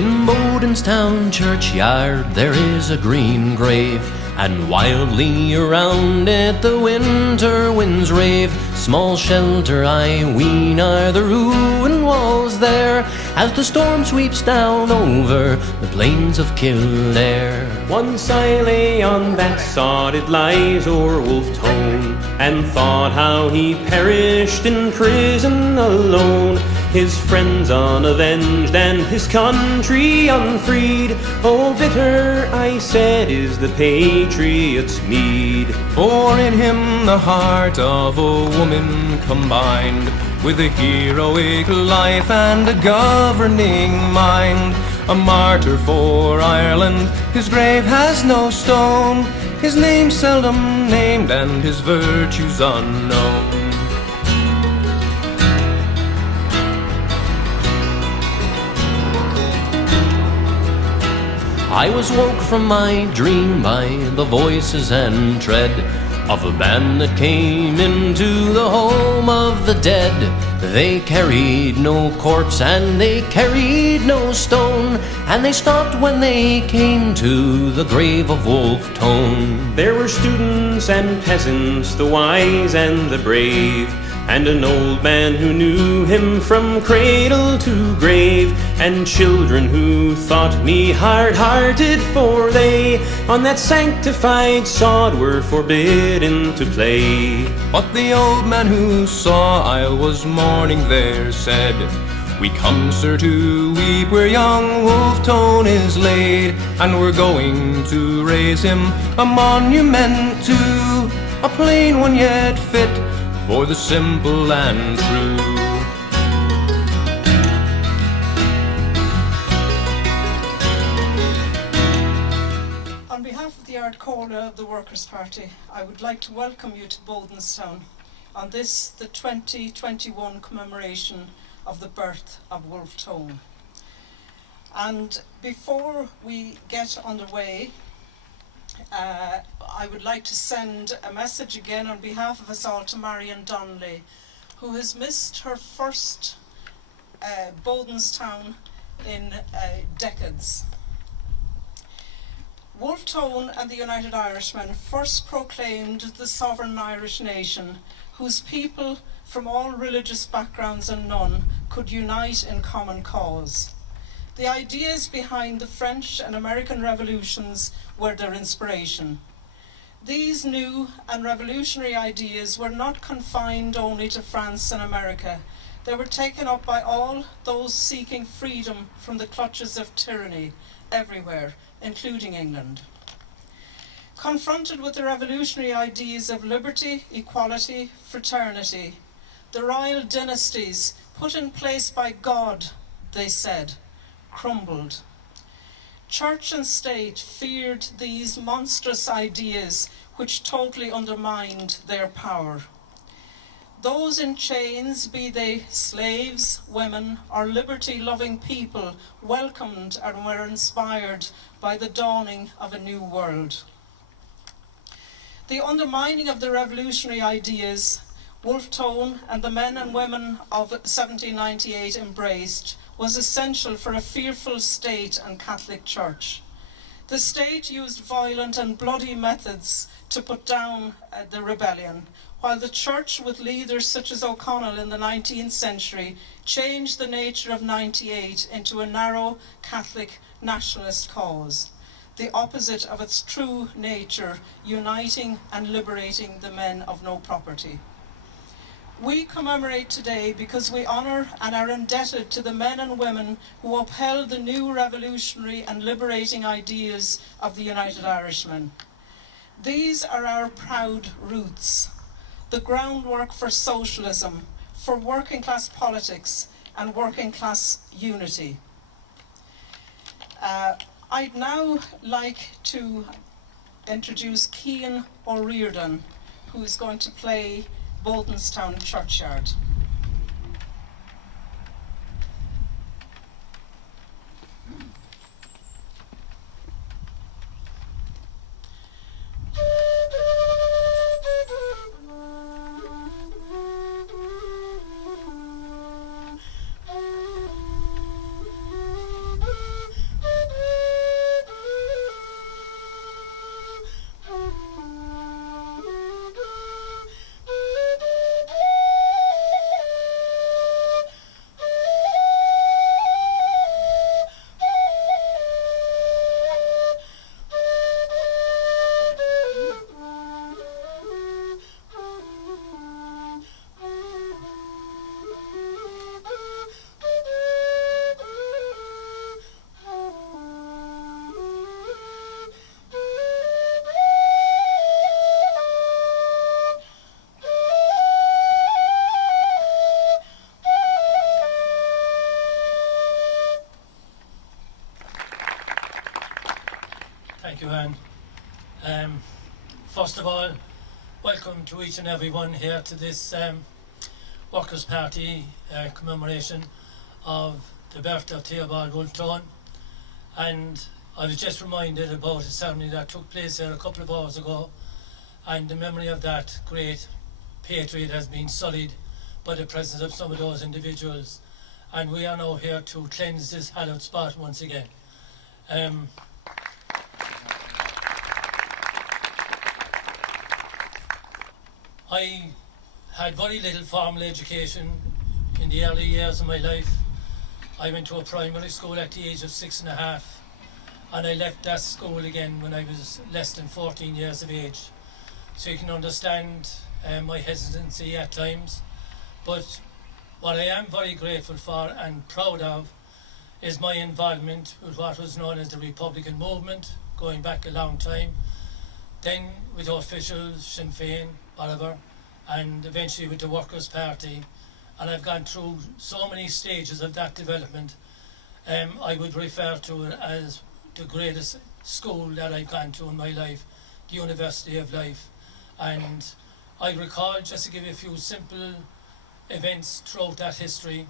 In Bodenstown churchyard there is a green grave, and wildly around it the winter winds rave. Small shelter I ween are the ruined walls there, as the storm sweeps down over the plains of Kildare. Once I lay on that sod, it lies o'er Wolfe Tone, and thought how he perished in prison alone, his friends unavenged and his country unfreed. Oh, bitter, I said, is the patriot's meed. For in him the heart of a woman combined, with a heroic life and a governing mind. A martyr for Ireland, his grave has no stone, his name seldom named and his virtues unknown. I was woke from my dream by the voices and tread of a band that came into the home of the dead. They carried no corpse and they carried no stone, and they stopped when they came to the grave of Wolfe Tone. There were students and peasants, the wise and the brave, and an old man who knew him from cradle to grave, and children who thought me hard-hearted, for they on that sanctified sod were forbidden to play. But the old man who saw I was mourning there said, "We come, sir, to weep where young Wolfe Tone is laid, and we're going to raise him a monument too, a plain one yet fit for the simple and true." On behalf of the Ard Comhairle of the Workers' Party, I would like to welcome you to Bodenstown on this, the 2021 commemoration of the birth of Wolfe Tone. And before we get underway, I would like to send a message again on behalf of us all to Marion Donnelly, who has missed her first Bodenstown in decades. Wolfe Tone and the United Irishmen first proclaimed the sovereign Irish nation, whose people from all religious backgrounds and none could unite in common cause. The ideas behind the French and American revolutions were their inspiration. These new and revolutionary ideas were not confined only to France and America. They were taken up by all those seeking freedom from the clutches of tyranny everywhere, including England. Confronted with the revolutionary ideas of liberty, equality, fraternity, the royal dynasties put in place by God, they said, crumbled. Church and state feared these monstrous ideas which totally undermined their power. Those in chains, be they slaves, women, or liberty-loving people, welcomed and were inspired by the dawning of a new world. The undermining of the revolutionary ideas Wolfe Tone and the men and women of 1798 embraced was essential for a fearful state and Catholic Church. The state used violent and bloody methods to put down the rebellion, while the Church, with leaders such as O'Connell in the 19th century, changed the nature of 98 into a narrow Catholic nationalist cause, the opposite of its true nature, uniting and liberating the men of no property. We commemorate today because we honour and are indebted to the men and women who upheld the new revolutionary and liberating ideas of the United Irishmen. These are our proud roots, the groundwork for socialism, for working class politics and working class unity. I'd now like to introduce Cian O'Riordan, who is going to play Bodenstown Churchyard. Thank you, Anne. First of all, welcome to each and every one here to this Workers' Party commemoration of the birth of Theobald Wolfe. And I was just reminded about a ceremony that took place here a couple of hours ago, and the memory of that great patriot has been sullied by the presence of some of those individuals, and we are now here to cleanse this hallowed spot once again. I had very little formal education in the early years of my life. I went to a primary school at the age of 6.5, and I left that school again when I was less than 14 years of age. So you can understand my hesitancy at times. But what I am very grateful for and proud of is my involvement with what was known as the Republican movement, going back a long time. Then with officials, Sinn Féin, whatever, and eventually with the Workers' Party. And I've gone through so many stages of that development. I would refer to it as the greatest school that I've gone to in my life, the University of Life. And I recall, just to give you a few simple events throughout that history,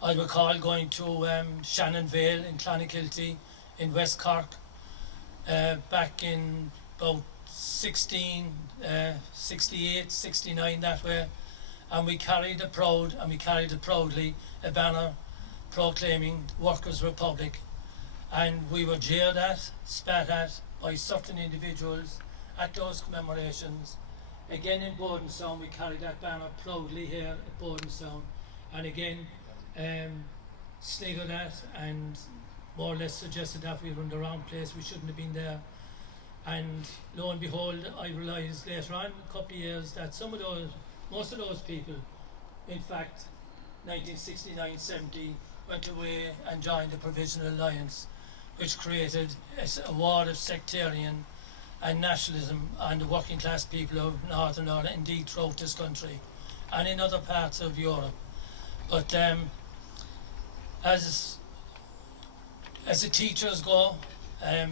I recall going to Shannon Vale in Clonakilty in West Cork back in about 68, 69 that way, and we carried proudly a banner proclaiming Workers' Republic, and we were jeered at, spat at by certain individuals at those commemorations. Again in Bodenstown, we carried that banner proudly here at Bodenstown, and again sniggered at and more or less suggested that we were in the wrong place, we shouldn't have been there. And lo and behold, I realised later on, a couple of years, that most of those people, in fact, 1969-70, went away and joined the Provisional Alliance, which created a war of sectarian and nationalism on the working class people of Northern Ireland, indeed throughout this country, and in other parts of Europe. But as the teachers go, I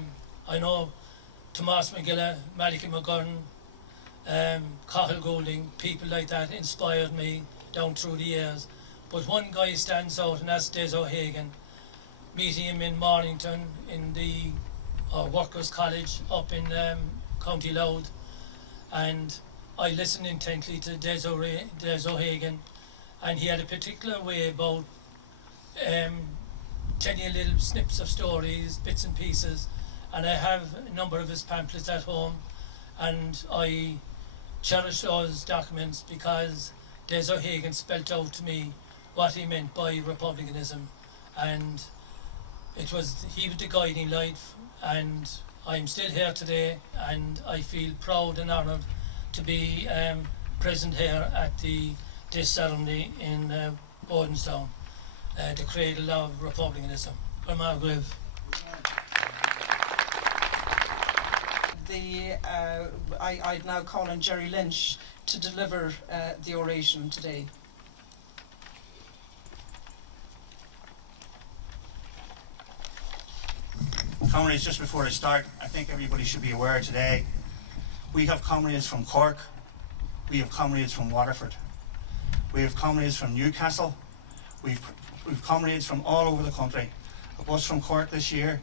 know Tomás McGilla, Malachy McGurn, Cathal Goulding, people like that inspired me down through the years. But one guy stands out, and that's Des O'Hagan. Meeting him in Mornington in the Workers' College up in County Louth, and I listened intently to Des O'Hagan, and he had a particular way about telling you little snips of stories, bits and pieces, and I have a number of his pamphlets at home, and I cherish those documents because Des O'Hagan spelt out to me what he meant by republicanism, and he was the guiding light, and I'm still here today, and I feel proud and honoured to be present here at this ceremony in Bodenstown, the cradle of republicanism. I'd now call on Gerry Lynch to deliver the oration today. Comrades, just before I start, I think everybody should be aware today we have comrades from Cork, we have comrades from Waterford, we have comrades from Newcastle, we've comrades from all over the country. A bus from Cork this year,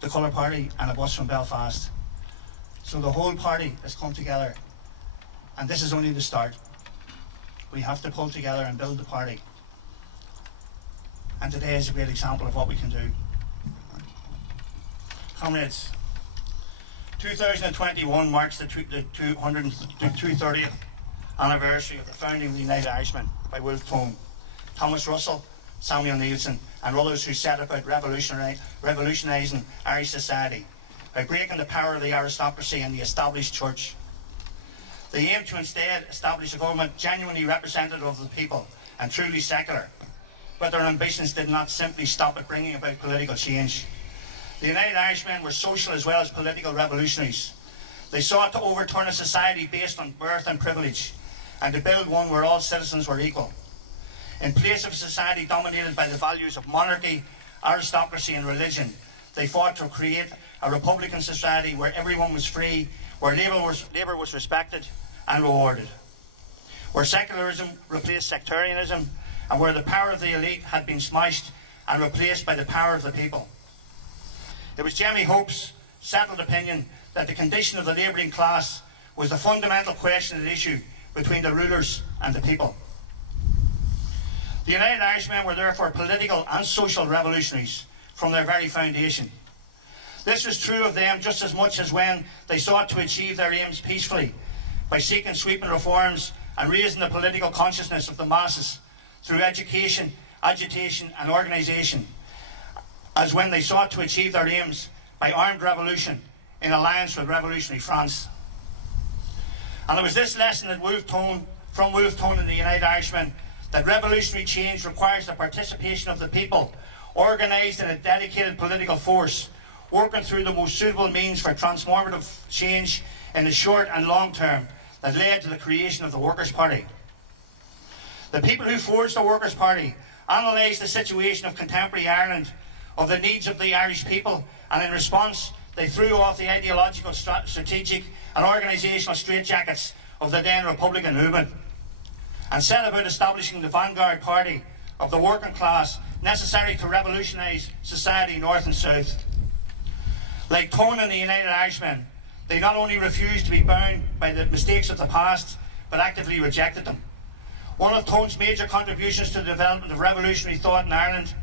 the Clr Party, and a bus from Belfast. So the whole party has come together, and this is only the start. We have to pull together and build the party. And today is a great example of what we can do. Comrades, 2021 marks the 230th anniversary of the founding of the United Irishmen by Wolfe, Thomas Russell, Samuel Nielsen, and others who set about revolutionising Irish society by breaking the power of the aristocracy and the established church. They aimed to instead establish a government genuinely representative of the people and truly secular, but their ambitions did not simply stop at bringing about political change. The United Irishmen were social as well as political revolutionaries. They sought to overturn a society based on birth and privilege, and to build one where all citizens were equal. In place of a society dominated by the values of monarchy, aristocracy and religion, they fought to create a republican society where everyone was free, where labour was respected and rewarded, where secularism replaced sectarianism, and where the power of the elite had been smashed and replaced by the power of the people. It was Jemmy Hope's settled opinion that the condition of the labouring class was the fundamental question at issue between the rulers and the people. The United Irishmen were therefore political and social revolutionaries from their very foundation. This was true of them just as much as when they sought to achieve their aims peacefully by seeking sweeping reforms and raising the political consciousness of the masses through education, agitation and organisation, as when they sought to achieve their aims by armed revolution in alliance with revolutionary France. And it was this lesson that from Wolfe and the United Irishmen, that revolutionary change requires the participation of the people, organised in a dedicated political force, working through the most suitable means for transformative change in the short and long term that led to the creation of the Workers' Party. The people who forged the Workers' Party analysed the situation of contemporary Ireland, of the needs of the Irish people, and in response they threw off the ideological, strategic and organisational straitjackets of the then Republican movement and set about establishing the vanguard party of the working class necessary to revolutionise society north and south. Like Tone and the United Irishmen, they not only refused to be bound by the mistakes of the past, but actively rejected them. One of Tone's major contributions to the development of revolutionary thought in Ireland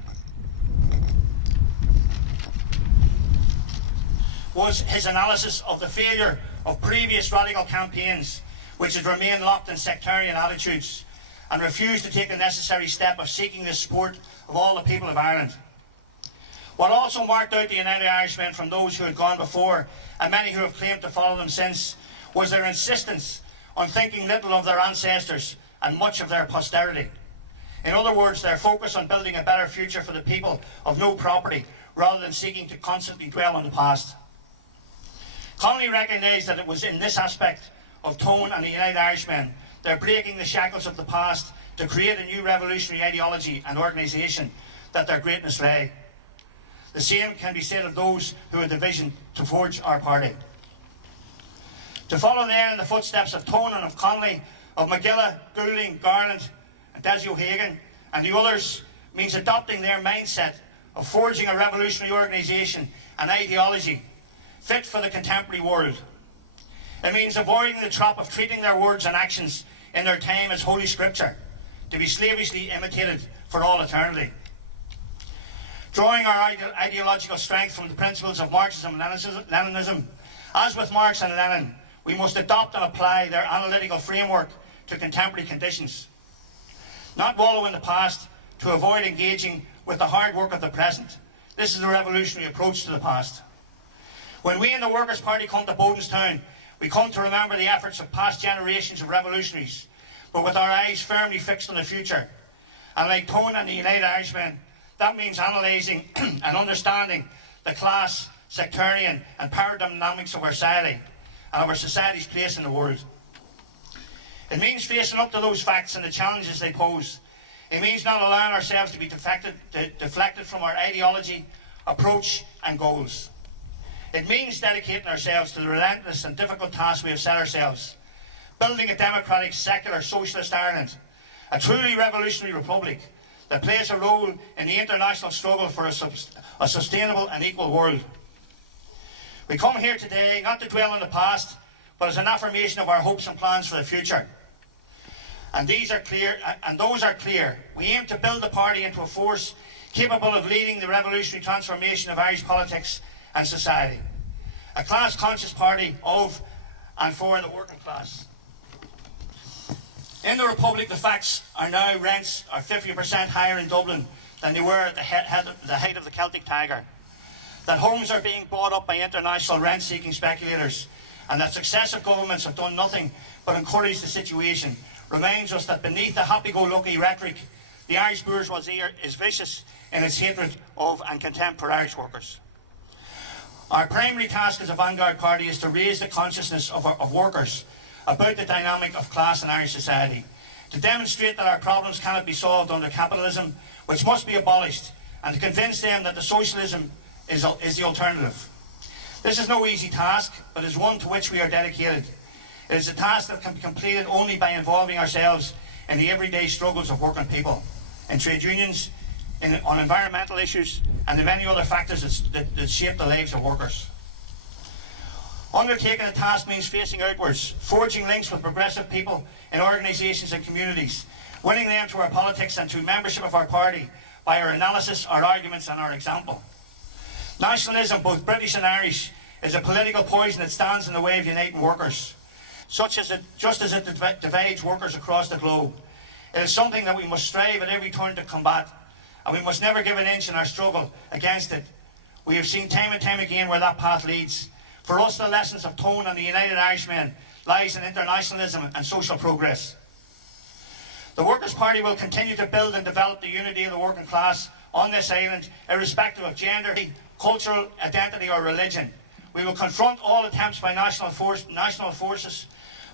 was his analysis of the failure of previous radical campaigns, which had remained locked in sectarian attitudes and refused to take the necessary step of seeking the support of all the people of Ireland. What also marked out the United Irishmen from those who had gone before, and many who have claimed to follow them since, was their insistence on thinking little of their ancestors and much of their posterity. In other words, their focus on building a better future for the people of no property, rather than seeking to constantly dwell on the past. Connolly recognised that it was in this aspect of Tone and the United Irishmen, their breaking the shackles of the past to create a new revolutionary ideology and organisation, that their greatness lay. The same can be said of those who had the vision to forge our party. To follow then in the footsteps of Tone and of Connolly, of McGilla, Goulding, Garland and Dessie O'Hagan and the others means adopting their mindset of forging a revolutionary organisation and ideology fit for the contemporary world. It means avoiding the trap of treating their words and actions in their time as Holy Scripture, to be slavishly imitated for all eternity. Drawing our ideological strength from the principles of Marxism and Leninism, as with Marx and Lenin, we must adopt and apply their analytical framework to contemporary conditions. Not wallow in the past to avoid engaging with the hard work of the present. This is the revolutionary approach to the past. When we in the Workers' Party come to Bodenstown, we come to remember the efforts of past generations of revolutionaries, but with our eyes firmly fixed on the future. And like Tone and the United Irishmen, that means analysing and understanding the class, sectarian and power dynamics of our society and of our society's place in the world. It means facing up to those facts and the challenges they pose. It means not allowing ourselves to be deflected from our ideology, approach and goals. It means dedicating ourselves to the relentless and difficult task we have set ourselves, building a democratic, secular, socialist Ireland, a truly revolutionary republic that plays a role in the international struggle for a sustainable and equal world. We come here today not to dwell on the past, but as an affirmation of our hopes and plans for the future. And those are clear. We aim to build the party into a force capable of leading the revolutionary transformation of Irish politics and society. A class-conscious party of and for the working class. In the Republic, the facts are now rents are 50% higher in Dublin than they were at the height of the Celtic Tiger. That homes are being bought up by international rent-seeking speculators, and that successive governments have done nothing but encourage the situation, reminds us that beneath the happy-go-lucky rhetoric, the Irish bourgeoisie is vicious in its hatred of and contempt for Irish workers. Our primary task as a vanguard party is to raise the consciousness of workers about the dynamic of class in Irish society, to demonstrate that our problems cannot be solved under capitalism, which must be abolished, and to convince them that the socialism is the alternative. This is no easy task, but is one to which we are dedicated. It is a task that can be completed only by involving ourselves in the everyday struggles of working people, in trade unions, on environmental issues, and the many other factors that shape the lives of workers. Undertaking a task means facing outwards, forging links with progressive people in organisations and communities, winning them to our politics and to membership of our party by our analysis, our arguments and our example. Nationalism, both British and Irish, is a political poison that stands in the way of uniting workers, just as it divides workers across the globe. It is something that we must strive at every turn to combat, and we must never give an inch in our struggle against it. We have seen time and time again where that path leads. For us, the lessons of Tone and the United Irishmen lies in internationalism and social progress. The Workers' Party will continue to build and develop the unity of the working class on this island, irrespective of gender, cultural identity or religion. We will confront all attempts by national forces,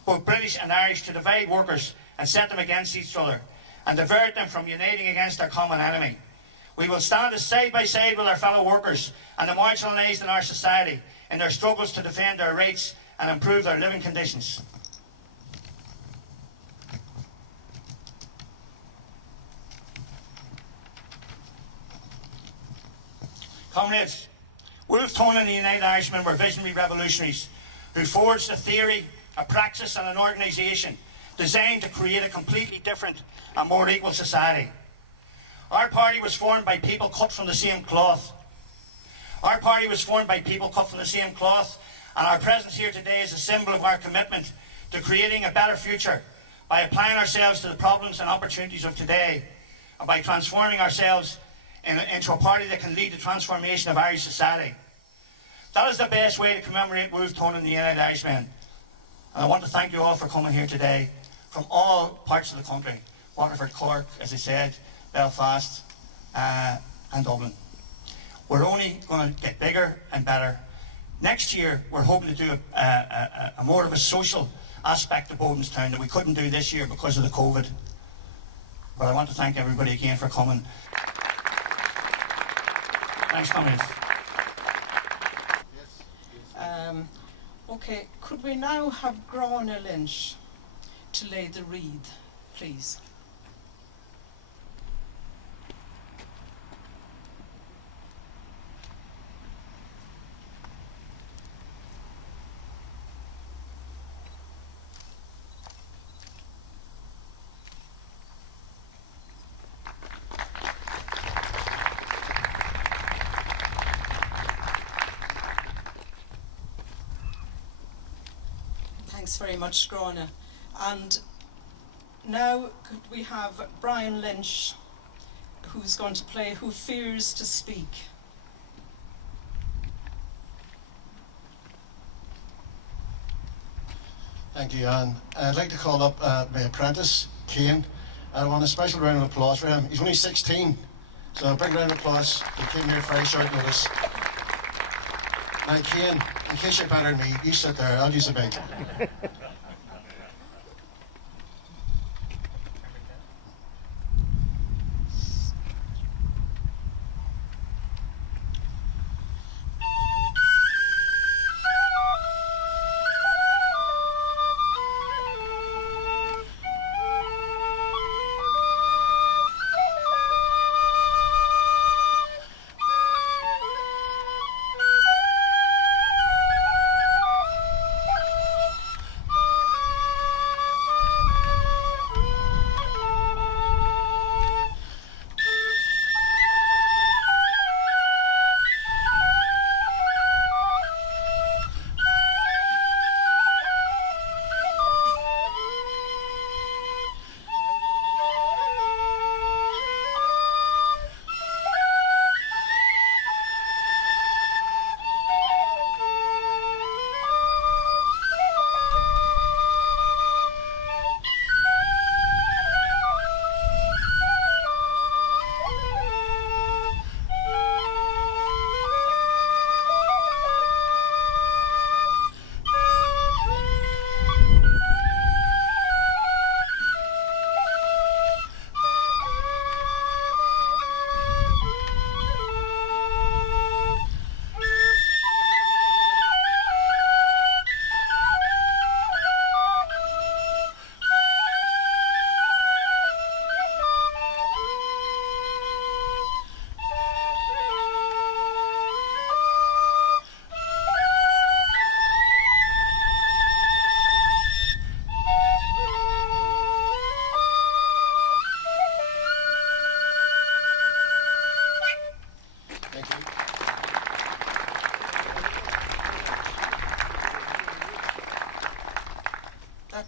both British and Irish, to divide workers and set them against each other and divert them from uniting against our common enemy. We will stand side by side with our fellow workers and the marginalised in our society in their struggles to defend their rights and improve their living conditions. Comrades, Wolfe, Tone and the United Irishmen were visionary revolutionaries who forged a theory, a praxis and an organisation designed to create a completely different and more equal society. Our party was formed by people cut from the same cloth. Our party was formed by people cut from the same cloth, and our presence here today is a symbol of our commitment to creating a better future by applying ourselves to the problems and opportunities of today and by transforming ourselves into a party that can lead the transformation of Irish society. That is the best way to commemorate Wolfe, Tone and the United Irishmen. And I want to thank you all for coming here today from all parts of the country. Waterford, Cork, as I said, Belfast and Dublin. We're only going to get bigger and better. Next year, we're hoping to do a more of a social aspect of Bodenstown that we couldn't do this year because of the COVID. But I want to thank everybody again for coming. Thanks, comrades. Okay, could we now have Clr Lynch to lay the wreath, please? Thanks very much, Clr. And now could we have Brian Lynch, who's going to play Who Fears to Speak. Thank you, Anne. I'd like to call up my apprentice, Cian. I want a special round of applause for him. He's only 16, so a big round of applause. He came here very short notice. Now, Cian, in case you're better than me, you sit there, I'll use a bit.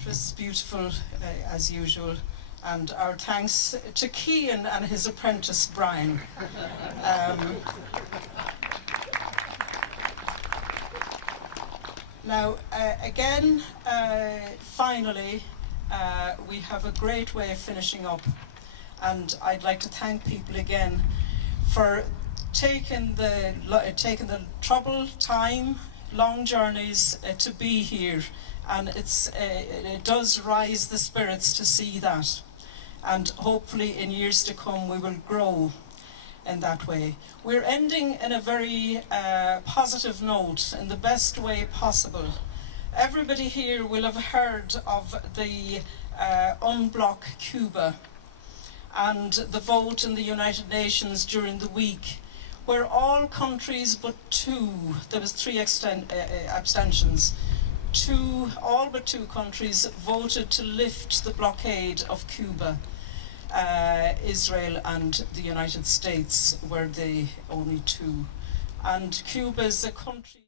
That was beautiful, as usual. And our thanks to Cian and his apprentice, Brian. Now, again, finally, we have a great way of finishing up. And I'd like to thank people again for taking the trouble, time, long journeys to be here. And it does rise the spirits to see that. And hopefully in years to come we will grow in that way. We're ending in a very positive note, in the best way possible. Everybody here will have heard of the Unblock Cuba and the vote in the United Nations during the week, where all countries but two, there was 3 abstentions, all but two countries voted to lift the blockade of Cuba. Israel and the United States were the only two. And Cuba is a country